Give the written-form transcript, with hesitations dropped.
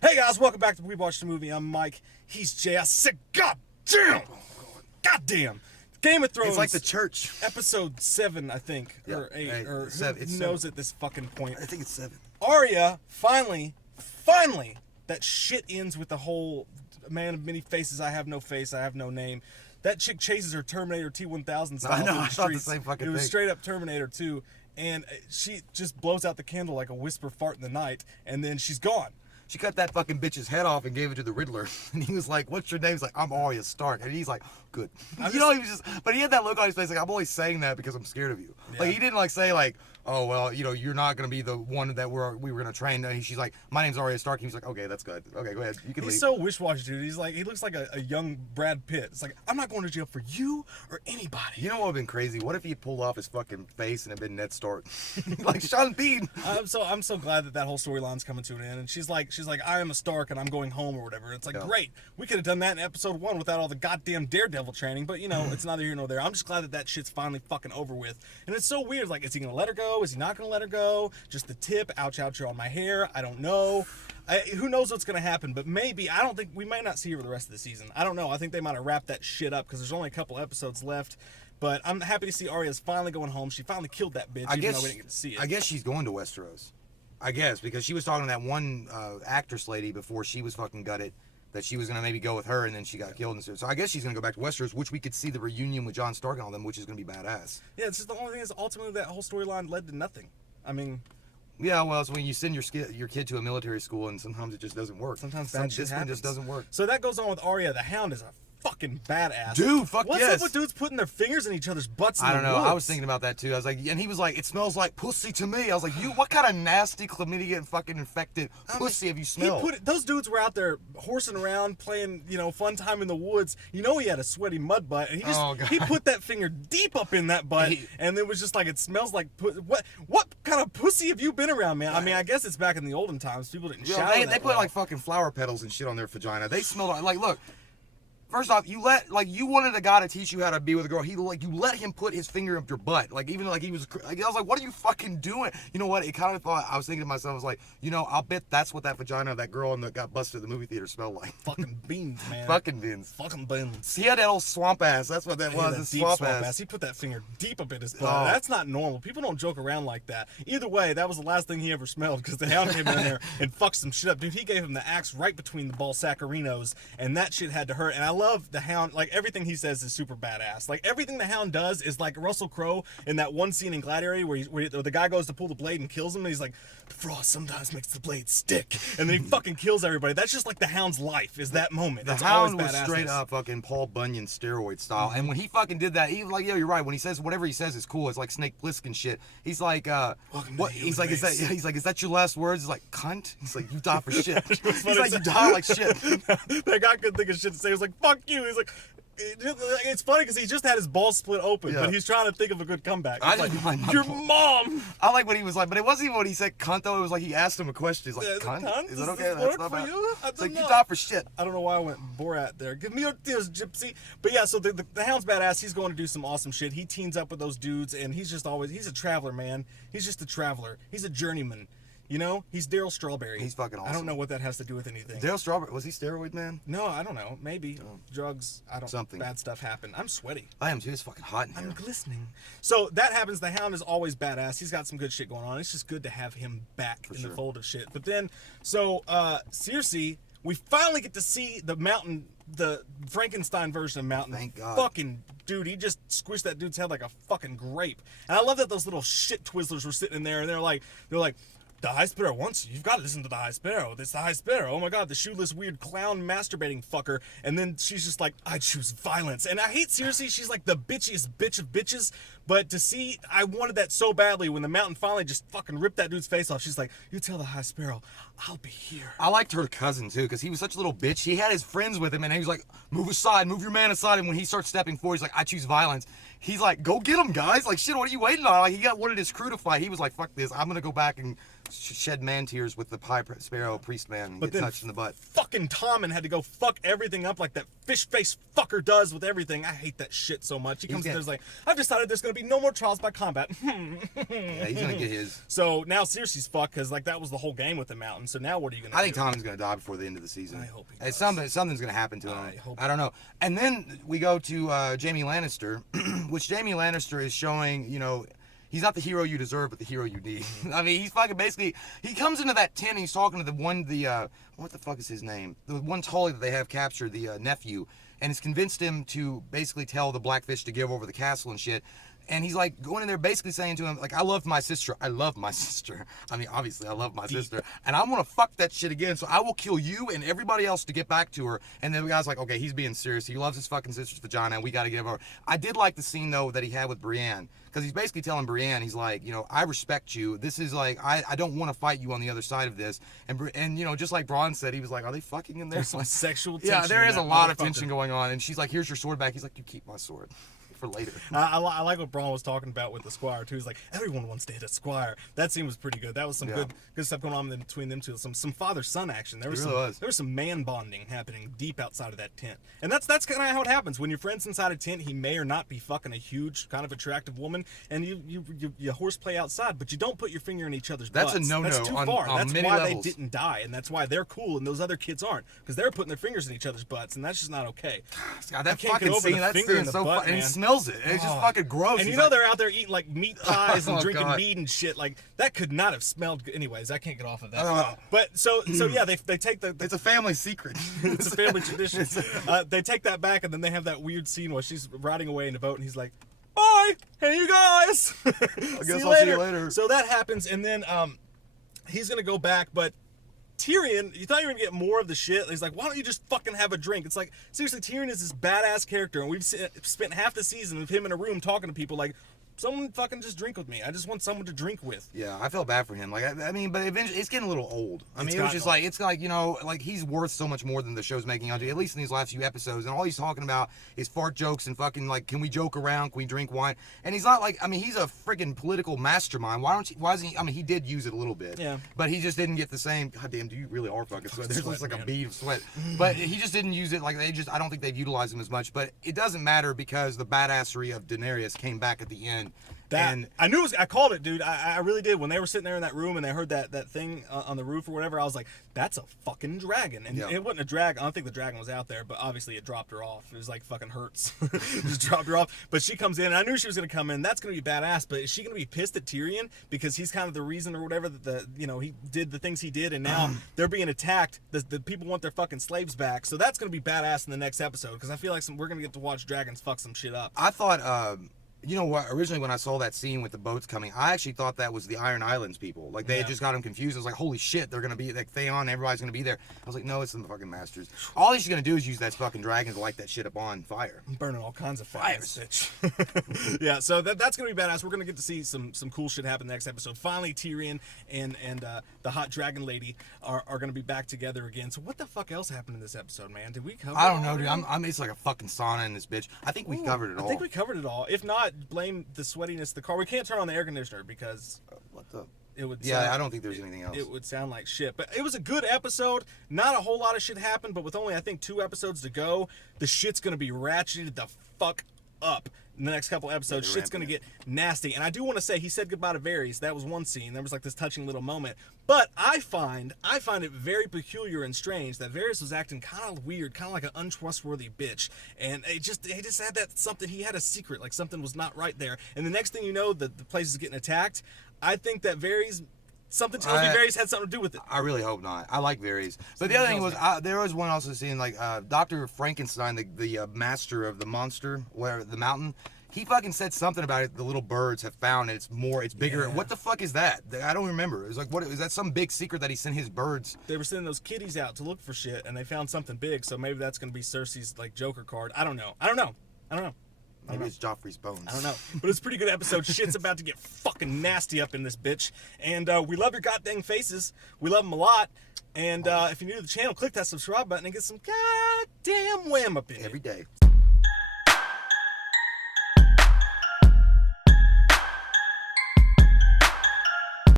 Hey guys, welcome back to We Watched the Movie. I'm Mike. He's Jay. I said, God damn! God damn! Game of Thrones. It's like the church. Episode 7, I think. Yeah. Or 8. Hey, or seven. who It's knows 7. at this fucking point. I think it's 7. Arya, finally, that shit ends with the whole man of many faces, I have no face, I have no name. That chick chases her Terminator T-1000 style. I know, through the I thought the streets. same fucking It was thing. straight up Terminator 2. And she just blows out the candle like a whisper fart in the night, and then she's gone. She cut that fucking bitch's head off and gave it to the Riddler. And he was like, what's your name? He's like, I'm Arya Stark. And he's like, good. He was just, but he had that look on his face like, I'm only saying that because I'm scared of you. Yeah. Like, he didn't like say like, oh, well, you're not going to be the one that we were going to train. And she's like, my name's Arya Stark. And he's like, okay, that's good. Okay, go ahead. You can leave. He's so wish-washy, dude. He looks like a young Brad Pitt. It's like, I'm not going to jail for you or anybody. You know what would have been crazy? What if he had pulled off his fucking face and had been Ned Stark? Like Sean Bean. I'm so glad that whole storyline's coming to an end. And she's like, I am a Stark and I'm going home or whatever. It's like, Yeah. Great. We could have done that in episode 1 without all the goddamn Daredevil training. But, it's neither here nor there. I'm just glad that shit's finally fucking over with. And it's so weird. Like, is he going to let her go? Is he not going to let her go? Just the tip. Ouch, ouch, you're on my hair. I don't know. Who knows what's going to happen? But maybe. I don't think we might not see her for the rest of the season. I don't know. I think they might have wrapped that shit up because there's only a couple episodes left. But I'm happy to see Arya's finally going home. She finally killed that bitch, even though we didn't get to see it. I guess she's going to Westeros. I guess, because she was talking to that one actress lady before she was fucking gutted, that she was going to maybe go with her, and then she got killed. And so I guess she's going to go back to Westeros, which we could see the reunion with Jon Stark and all them, which is going to be badass. Yeah, it's just the only thing is ultimately that whole storyline led to nothing. I mean... Yeah, well, it's when you send your kid to a military school, and sometimes it just doesn't work. Sometimes bad shit this one happens. just doesn't work. So that goes on with Arya. The Hound is a fucking badass. Dude, fuck What's yes. up with dudes putting their fingers in each other's butts in I don't the know. woods? I was thinking about that too. I was like, and he was like, it smells like pussy to me. I was like, what kind of nasty chlamydia and fucking infected pussy have you smelled? Those dudes were out there horsing around, playing, fun time in the woods. He had a sweaty mud butt, and he put that finger deep up in that butt, and it was just like, it smells like what kind of pussy have you been around, man? I mean, I guess it's back in the olden times. People didn't shower. They put like fucking flower petals and shit on their vagina. They smell like look. First off, you wanted a guy to teach you how to be with a girl. You let him put his finger up your butt. Like, even like he was, I was like, what are you fucking doing? You know what? It kind of thought, I was thinking to myself, I was like, I'll bet that's what that vagina of that girl that got busted at the movie theater smelled like. Fucking beans, man. Fucking beans. Fucking beans. He had that old swamp ass. That's what that was. That His deep swamp ass. He put that finger deep up in his butt. Oh. That's not normal. People don't joke around like that. Either way, that was the last thing he ever smelled because the Hound came in there and fucked some shit up. Dude, he gave him the axe right between the ball saccarinos, and that shit had to hurt. And I love the Hound. Like, everything he says is super badass. Like, everything the Hound does is like Russell Crowe in that one scene in Gladiator where the guy goes to pull the blade and kills him, and he's like, the frost sometimes makes the blade stick. And then he fucking kills everybody. That's just like the Hound's life, is that moment. The It's Hound always was badass. straight up fucking Paul Bunyan steroid style. And when he fucking did that, he was like, yeah, you're right. When he says whatever he says is cool, it's like Snake Plissken shit. He's like, what? He's like, is that your last words? He's like, cunt. He's like, you die for shit. He's like, you die like shit. That guy couldn't think of shit to say. He was like, fuck you. He's like, it's funny because he just had his balls split open, but he's trying to think of a good comeback. I He's didn't like, mind my your balls. mom. I like what he was like, but it wasn't even when he said cunt though. It was like he asked him a question. He's like, Yeah, cunt? Is it Does okay? this That's work not for bad. you? I It's like, don't you know. die for shit. I don't know why I went Borat there. Give me your tears, gypsy. But yeah, so the Hound's badass. He's going to do some awesome shit. He teams up with those dudes, and he's a traveler, man. He's just a traveler. He's a journeyman. He's Daryl Strawberry. He's fucking awesome. I don't know what that has to do with anything. Daryl Strawberry, was he steroid man? No, I don't know. Maybe. Drugs. I don't. Something. Bad stuff happen. I'm sweaty. I am too. It's fucking hot in here. I'm glistening. So that happens. The Hound is always badass. He's got some good shit going on. It's just good to have him back in the fold of shit. But then, Cersei, we finally get to see the mountain, the Frankenstein version of Mountain. Thank God. Fucking dude, he just squished that dude's head like a fucking grape. And I love that those little shit Twizzlers were sitting in there, and they're like, the High Sparrow wants you. You've got to listen to the High Sparrow. It's the High Sparrow. Oh my God, the shoeless, weird clown masturbating fucker. And then she's just like, I choose violence. And I hate Cersei. She's like the bitchiest bitch of bitches. But to see, I wanted that so badly when the mountain finally just fucking ripped that dude's face off. She's like, you tell the High Sparrow, I'll be here. I liked her cousin too, because he was such a little bitch. He had his friends with him, and he was like, move aside, move your man aside. And when he starts stepping forward, he's like, I choose violence. He's like, go get him, guys. Like, shit, what are you waiting on? Like, he wanted his crew to fight. He was like, fuck this. I'm going to go back and shed man tears with the High Sparrow priest man and get touched in the butt. Fucking Tomin had to go fuck everything up like that fish face fucker does with everything. I hate that shit so much. He comes in there's like, I've decided there's going to be no more trials by combat. Yeah, he's going to get his. So now Cersei's fucked because like that was the whole game with the mountain. So now what are you gonna I do? think Tomin's gonna die before the end of the season. I hope he It's does. something's gonna happen to him. I hope I don't know. And then we go to Jamie Lannister, which Jamie Lannister is showing, you know, he's not the hero you deserve, but the hero you need. I mean, he's fucking basically, he comes into that tent and he's talking to what the fuck is his name? The one Tully that they have captured, the nephew, and it's convinced him to basically tell the blackfish to give over the castle and shit. And he's like going in there basically saying to him, like, I love my sister. I love my sister. I mean, obviously, I love my sister. And I'm going to fuck that shit again. So I will kill you and everybody else to get back to her. And then the guy's like, okay, he's being serious. He loves his fucking sister's vagina and we got to get over. I did like the scene, though, that he had with Brienne. Because he's basically telling Brienne, he's like, you know, I respect you. This is like, I don't want to fight you on the other side of this. And you know, just like Braun said, he was like, are they fucking in there? There's some sexual tension. Yeah, there in is a that lot of motherfucker. tension going on. And she's like, here's your sword back. He's like, you keep my sword for later. I like what Braun was talking about with the squire too. He's like, everyone wants to hit a squire. That scene was pretty good. That was some good stuff going on between them two. Some father-son action. There was there was some man bonding happening deep outside of that tent. And that's kind of how it happens. When your friend's inside a tent, he may or not be fucking a huge, kind of attractive woman, and you horseplay outside, but you don't put your finger in each other's butts. That's a no-no. That's too on, far. on That's many why levels. they didn't die, and that's why they're cool and those other kids aren't, because they're putting their fingers in each other's butts, and that's just not okay. God, that can't get fucking over the scene, that finger in scene the is so butt, fucking, and he man. smells it. It's just fucking gross. And He's you know like, they're out there eating like meat pies and Oh, drinking God. meat and shit. Like that could not have smelled good. Anyways, I can't get off of that. But so yeah, they take the it's a family secret. it's a family tradition. They take that back, and then they have that weird scene where she's riding away in a boat, and he's like, "Bye, hey you guys, I guess I'll see you later. So that happens, and then he's gonna go back, but Tyrion, you thought you were gonna get more of the shit. He's like, why don't you just fucking have a drink? It's like, seriously, Tyrion is this badass character, and we've spent half the season of him in a room talking to people like, someone fucking just drink with me. I just want someone to drink with. Yeah, I felt bad for him. Like, I mean, but eventually, it's getting a little old. I mean, It's it was gotten just like, it's like, you know, like he's worth so much more than the show's making out to, at least in these last few episodes. And all he's talking about is fart jokes and fucking like, can we joke around? Can we drink wine? And he's not like, I mean, he's a friggin' political mastermind. Why isn't he? I mean, he did use it a little bit. Yeah. But he just didn't get the same. God damn, you really are fucking sweat. There's just like man. a bead of sweat. But he just didn't use it. Like I don't think they've utilized him as much. But it doesn't matter because the badassery of Daenerys came back at the end. And I knew I called it, dude. I really did. When they were sitting there in that room and they heard that thing on the roof or whatever, I was like, that's a fucking dragon. And it wasn't a dragon. I don't think the dragon was out there, but obviously it dropped her off. It was like fucking Hurts. Just dropped her off. But she comes in, and I knew she was going to come in. That's going to be badass. But is she going to be pissed at Tyrion because he's kind of the reason or whatever that he did the things he did, and now they're being attacked. The people want their fucking slaves back. So that's going to be badass in the next episode, because I feel like we're going to get to watch dragons fuck some shit up. I thought, you know what, originally when I saw that scene with the boats coming, I actually thought that was the Iron Islands people. Like, they had just got them confused. I was like, holy shit, they're going to be, like, Theon, everybody's going to be there. I was like, no, it's the fucking Masters. All he's going to do is use that fucking dragon to light that shit up on fire. I'm burning all kinds of fires, bitch. Yeah, so that's going to be badass. We're going to get to see some cool shit happen next episode. Finally, Tyrion and the hot dragon lady are going to be back together again. So what the fuck else happened in this episode, man? Did we cover I don't it know, all dude. already? It's like a fucking sauna in this bitch. I think we covered it all. I think we covered it all. If not, blame the sweatiness of the car. We can't turn on the air conditioner because What the? it would Yeah, I don't think there's anything else. it would sound like shit. But it was a good episode. Not a whole lot of shit happened, but with only, I think, 2 episodes to go, the shit's going to be ratcheted the fuck up in the next couple episodes. Yeah, Shit's going to get nasty. And I do want to say, he said goodbye to Varys. That was one scene. There was like this touching little moment. But I find it very peculiar and strange that Varys was acting kind of weird, kind of like an untrustworthy bitch. And he just had that something. He had a secret, like something was not right there. And the next thing you know, the place is getting attacked. I think that something tells me Varys had something to do with it. I really hope not. I like Varys. But the other thing was, there was one also scene, like, Dr. Frankenstein, the master of the monster, where the mountain, he fucking said something about it. The little birds have found it. It's bigger. Yeah. What the fuck is that? I don't remember. It was like, what is that? Some big secret that he sent his birds? They were sending those kitties out to look for shit, and they found something big. So maybe that's gonna be Cersei's like Joker card. I don't know. Maybe it's Joffrey's bones. I don't know. But it's a pretty good episode. Shit's about to get fucking nasty up in this bitch. And we love your goddamn faces. We love them a lot. And if you're new to the channel, click that subscribe button and get some goddamn wham up in Every it. day.